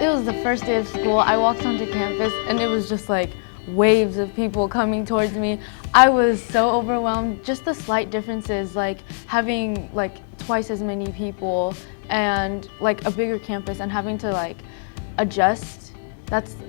It was the first day of school. I walked onto campus and it was just like waves of people coming towards me. I was so overwhelmed. Just the slight differences, like having like twice as many people and like a bigger campus and having to like adjust.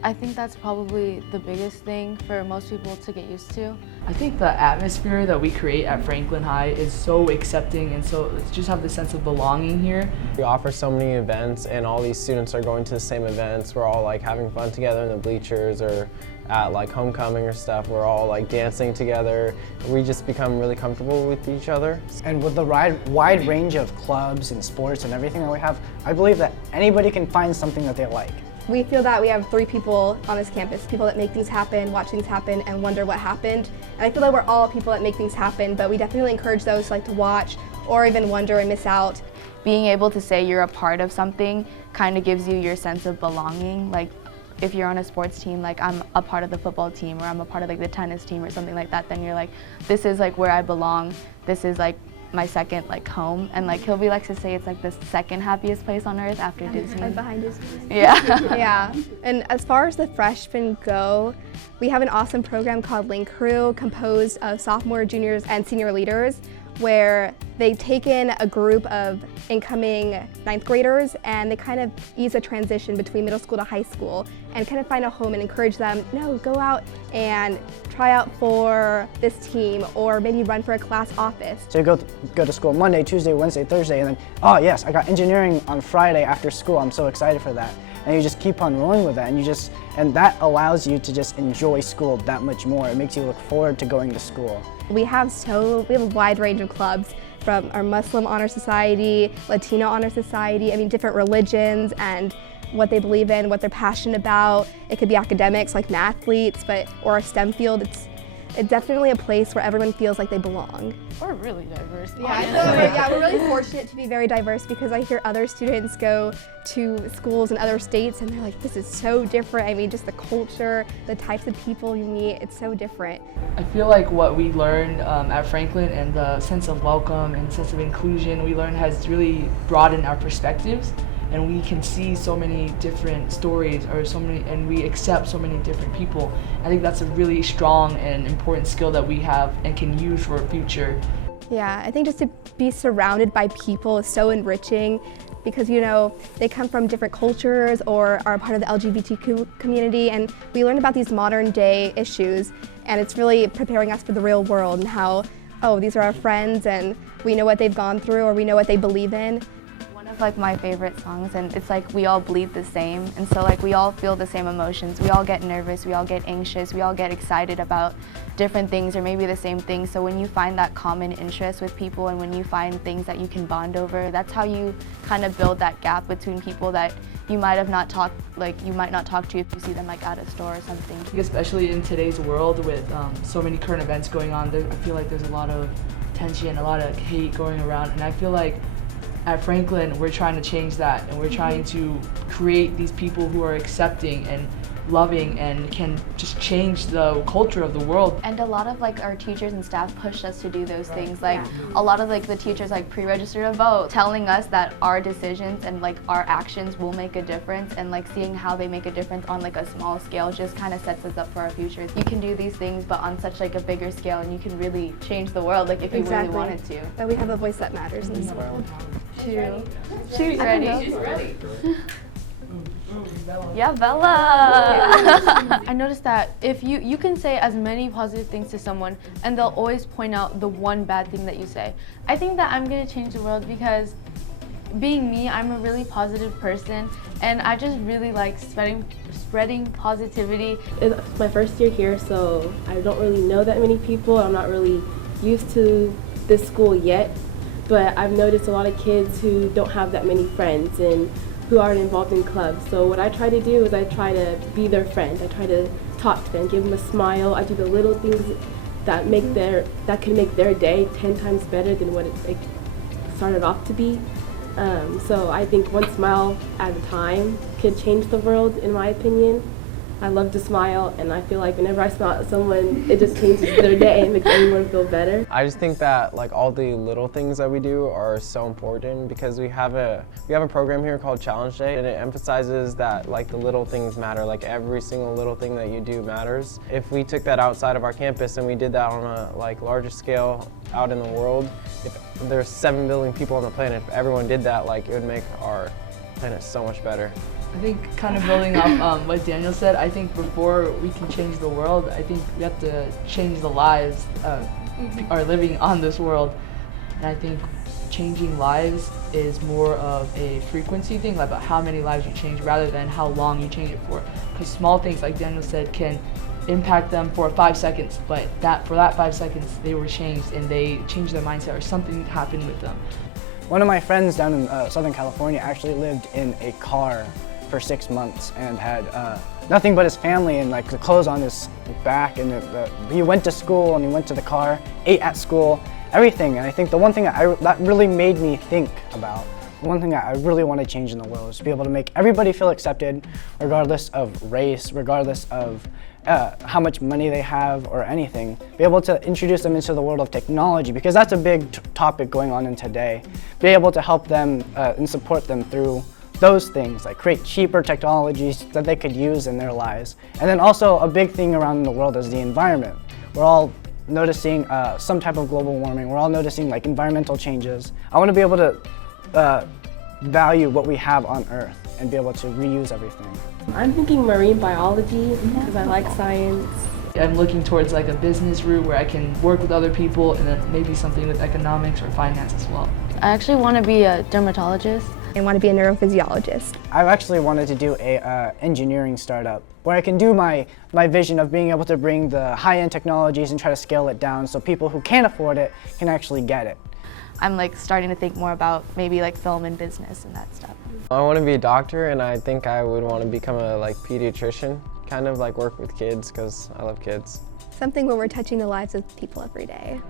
I think that's probably the biggest thing for most people to get used to. I think the atmosphere that we create at Franklin High is so accepting, and so just have the sense of belonging here. We offer so many events and all these students are going to the same events. We're all like having fun together in the bleachers or at like homecoming or stuff. We're all like dancing together. We just become really comfortable with each other. And with the wide range of clubs and sports and everything that we have, I believe that anybody can find something that they like. We feel that we have 3 people on this campus, people that make things happen, watch things happen, and wonder what happened. And I feel like we're all people that make things happen, but we definitely encourage those who like to watch or even wonder and miss out. Being able to say you're a part of something kind of gives you your sense of belonging. Like if you're on a sports team, like I'm a part of the football team or I'm a part of like the tennis team or something like that, then you're like, this is like where I belong. This is like my second like home, and like Hilby likes to say it's like the second happiest place on earth after Disney. Right behind Disney. Yeah. Yeah. And as far as the freshmen go, we have an awesome program called Link Crew, composed of sophomore, juniors, and senior leaders, where they take in a group of incoming 9th graders and they kind of ease a transition between middle school to high school and kind of find a home and encourage them, no, go out and try out for this team or maybe run for a class office. So you go to school Monday, Tuesday, Wednesday, Thursday, and then, oh yes, I got engineering on Friday after school. I'm so excited for that. And you just keep on rolling with that, and that allows you to just enjoy school that much more. It makes you look forward to going to school. We have a wide range of clubs, from our Muslim Honor Society, Latino Honor Society, different religions and what they believe in, what they're passionate about. It could be academics like mathletes, or a STEM field. It's definitely a place where everyone feels like they belong. We're really diverse. Yeah, we're really fortunate to be very diverse, because I hear other students go to schools in other states and they're like, this is so different. Just the culture, the types of people you meet, it's so different. I feel like what we learned at Franklin and the sense of welcome and sense of inclusion we learned has really broadened our perspectives, and we can see so many different stories and we accept so many different people. I think that's a really strong and important skill that we have and can use for our future. Yeah, I think just to be surrounded by people is so enriching, because they come from different cultures or are a part of the LGBTQ community, and we learn about these modern day issues, and it's really preparing us for the real world and how, oh, these are our friends and we know what they've gone through or we know what they believe in. Like my favorite songs, and it's like we all bleed the same, and so like we all feel the same emotions. We all get nervous, we all get anxious, we all get excited about different things or maybe the same things. So when you find that common interest with people and when you find things that you can bond over, that's how you kind of build that gap between people that you might not talk to if you see them like at a store or something. Especially in today's world with so many current events going on, I feel like there's a lot of tension, a lot of hate going around, and I feel like at Franklin, we're trying to change that, and we're trying to create these people who are accepting and loving and can just change the culture of the world. And a lot of like our teachers and staff pushed us to do those things. Like a lot of like the teachers like pre-registered a vote, telling us that our decisions and like our actions will make a difference, and like seeing how they make a difference on like a small scale just kind of sets us up for our future. You can do these things but on such like a bigger scale, and you can really change the world like if you really wanted to. But we have a voice that matters in this world. She's ready. She's ready. Yeah, Bella. I noticed that if you can say as many positive things to someone and they'll always point out the one bad thing that you say. I think that I'm going to change the world, because being me, I'm a really positive person, and I just really like spreading positivity. It's my first year here, so I don't really know that many people. I'm not really used to this school yet, but I've noticed a lot of kids who don't have that many friends and who aren't involved in clubs. So what I try to do is I try to be their friend. I try to talk to them, give them a smile. I do the little things that can make their day 10 times better than what it started off to be. So I think one smile at a time could change the world, in my opinion. I love to smile, and I feel like whenever I smile at someone, it just changes their day and makes everyone feel better. I just think that like all the little things that we do are so important because we have a program here called Challenge Day, and it emphasizes that like the little things matter, like every single little thing that you do matters. If we took that outside of our campus and we did that on a like larger scale out in the world, if there's 7 billion people on the planet, if everyone did that, like it would make our planet so much better. I think kind of building off what Daniel said, I think before we can change the world, I think we have to change the lives are living on this world. And I think changing lives is more of a frequency thing, like about how many lives you change rather than how long you change it for. Because small things, like Daniel said, can impact them for 5 seconds, but for that 5 seconds they were changed and they changed their mindset or something happened with them. One of my friends down in Southern California actually lived in a car for 6 months and had nothing but his family and like the clothes on his back, and he went to school and he went to the car, ate at school, everything. And I think the one thing that really made me think about, the one thing that I really want to change in the world is to be able to make everybody feel accepted regardless of race, regardless of how much money they have or anything. Be able to introduce them into the world of technology, because that's a big topic going on in today. Be able to help them and support them through those things, like create cheaper technologies that they could use in their lives. And then also a big thing around the world is the environment. We're all noticing some type of global warming. We're all noticing like environmental changes. I want to be able to value what we have on Earth and be able to reuse everything. I'm thinking marine biology because I like science. I'm looking towards like a business route where I can work with other people, and then maybe something with economics or finance as well. I actually want to be a dermatologist. I want to be a neurophysiologist. I've actually wanted to do a engineering startup where I can do my vision of being able to bring the high-end technologies and try to scale it down so people who can't afford it can actually get it. I'm like starting to think more about maybe like film and business and that stuff. I want to be a doctor, and I think I would want to become a like pediatrician, kind of like work with kids because I love kids. Something where we're touching the lives of people every day.